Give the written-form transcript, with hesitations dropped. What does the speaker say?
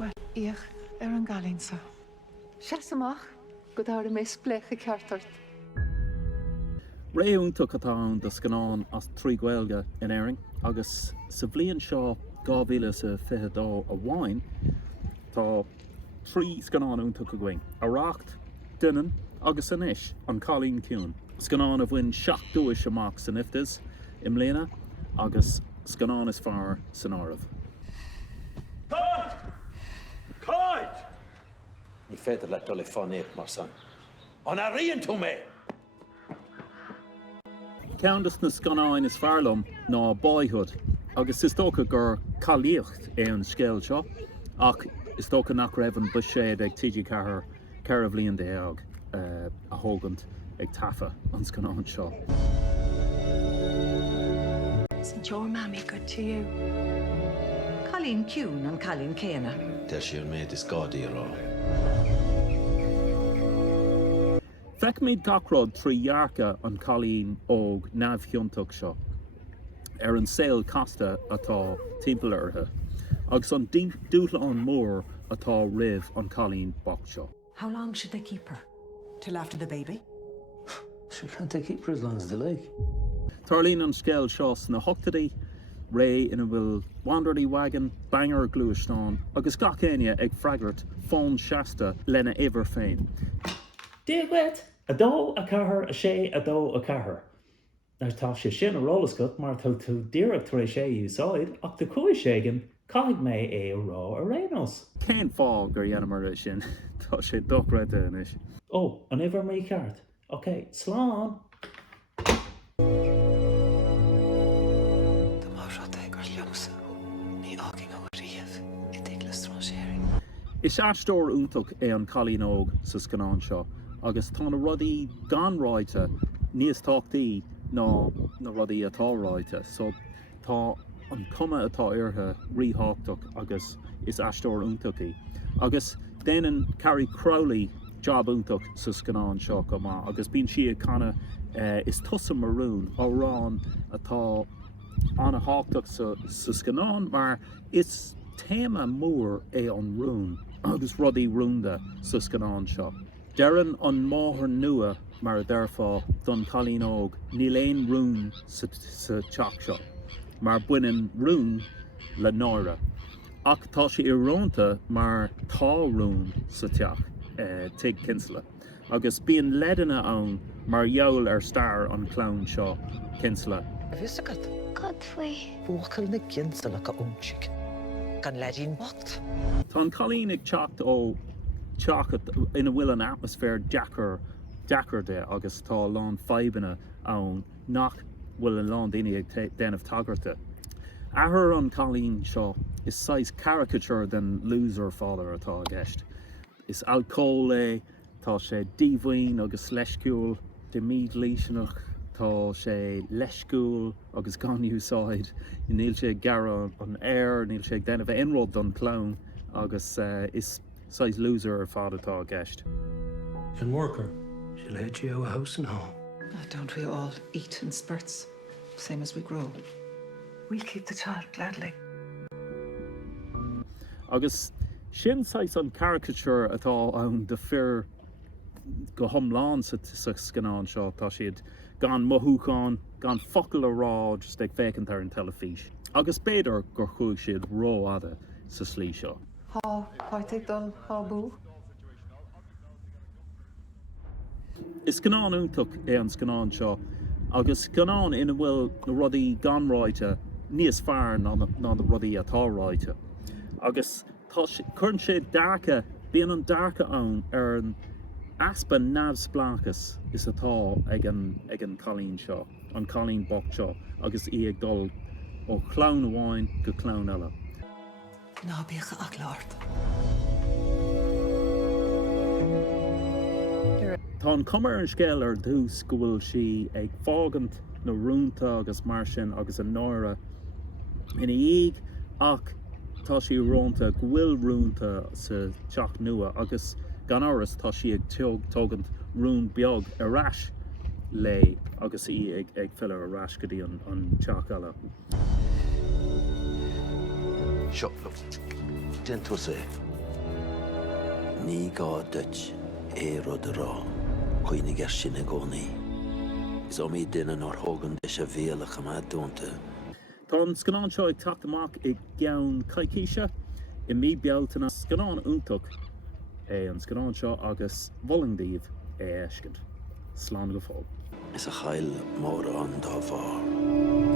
Wel, ich an Cailin Ciun. Sias amach, go dáir a mé splecha ceartart. Réúntaach atá ann do scannán as trí Gaeilge in Éireann, agus sa bhliain seo 2022 a bháin, tá trí scannán úntaach a gcuing. Areacht, duine agus inis an Cailin Ciun. Scannán a bhain 7 amach san iftas im mbliana, agus scannán is fearr san áireamh. Cait! Cait! Ní féidir le dul fáin éic mar san. An a rion tú mé! Ceantas na scannáin is fearlam ná boyhood, agus is tócha gur cailíocht an scéal seo, ach is tócha nach raibh an buséad ag tiidir cethir ceithre bhliain de eag a thógant ag tafa an scannán seo. Isn't your mammy good to you? Cailin Ciun an Cailin Ciun. Der siar méid is gádaí rá. Feic méid dacród tríhearca an Cailin óg neamhthiontaach seo, an saoil casta atá timpeall orthu, agus an dúthleán mór atá roimh an Cailin bocht seo. How long should they keep her? Till after the baby? Sure, can't they keep her as long as they like? Tarlín an scéal seo sna hochtadaí, ré ina bhfuil wanderí wagan, banger gluaisteáin, agus gach aine ag freagart fón seasta lena éiver féin. Díagwet, a dó a cahar a sé a dó a cahar. Nair tá sé sin a rólascut mar tá tú díreach tar sé úsáid ach de cua ségan caig mé é rá a rénos. Cén fá gur dhéanamar sin, tá sé dochreide inis. Ó, an éiver mé ceart. Ok, slán. Is eastóir úntaach é an Cailin óg sa scannán seo, agus tá na rudaí ganráite níos táchtaí ná na rudaí atáráite, so tá an cuma atá orthu rítháchtach agus is eastóir úntachaí. Agus déanann Carrie Crowley job úntaach sa scannán seo go maith, agus bíonn siad chuna is tusa marún árán atá anna háchtach sa scannán, mar is téma mór é an rún, agus rudaí rúnda sa scannán seo. Dearann an máthair nua mar a d'fá don Cailin óg níl éon rún sa teach seo, mar buineann rún le náire. Ach tá sé iarrónta mar tá rún sa teach tuig cinsle. Agus bíonn ledanna ann mar gheall ar stair an clán seo cinsle. Visagad. Godfrey. Búchail na cinsle a únsigh. Gan ledín wat. Tá an Cailin ag teacht ó teachad ina bhfuil an atmosfér deachar de agus tá lán feibanna ann nach bhfuil an lán daoine ag déanamh tagarta. Ahar an Cailin seo is size caricature den loser father atá a gceist. Is alcohol é, tá sé díomhaoin agus leisciúil, de míad líseanach, tá sé leisciúil agus gan úsáid, níl sé gara an air, níl sé déanamh inród don clán, agus is size loser ar fad atá a gceist. Can work her. She'll head you out of house and home. Oh, don't we all eat in spurts, same as we grow? We'll keep the child gladly. Agus sin sais an caricature atá ann de fear go thomláin sa scannán seo, tá siad gan mothúcháin, gan focail a rá just ag fécint ar an telefís. Agus beidir gur chuaigh siad ró ada sa slí seo. How fotheidil, how boo? Is scannán úntaach é an scannán seo, agus scannán ina bhfuil na rudaí ganráite níos fearr ná na rudaí atáráite. Agus chuann sé darcha, bíonn an darcha ann ar an aspa neamhsplachas is atá ag an Cailin seo, an Cailin bocht seo, agus í ag dul ó clán amháin go clán eile. Ná bíocha ach láirt. Tá an cumar an scéal ar dús go bhfuil si ag fágant na rúnta agus mar sin agus an náire ina dhéag, ach tá si rónta go bhfuil rúnta sa teach nua, agus gan áras tá si ag tógant rún beag arás lé, agus í ag fillar arás go dtí an teach eile. Seo, den tú sé. Ní gá dut rud a rá, chuoinnig sin a gcónaí. Is omí duine nár thógan de sé bhéala chamad dúnta. Tá an scannán seo ag tacht amach ag geann caiiciise I mí bealtainna scannán úntach an scannán seo agus bholingdíomh éiscint. Slán go fáil. Is a chail mór an dá bhar.